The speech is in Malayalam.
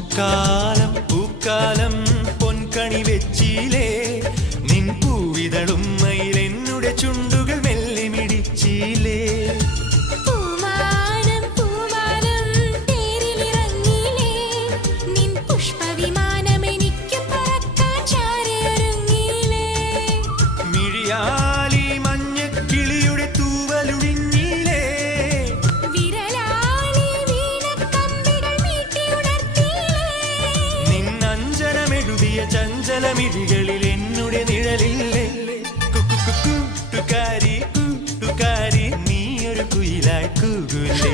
പൂക്കാലം പൂക്കാലം പൊൻകണി വെച്ചിലേ നിൻ പൂവിതളും മയിലെന്നുടെ ചുണ്ടുകൾ മെല്ലെ മിടിച്ചിലേ മിഴിയാലി മഞ്ഞക്കിളിയുടെ തൂവലുടിഞ്ഞിലേ നിന്നഞ്ജനമെഴുതിയ ചഞ്ചലമിഴികളിൽ എന്നുടെ നിഴലില്ലേ കൂട്ടുകാരി കൂട്ടുകാരി നീ ഒരു കുയിലായി കൂകുലേ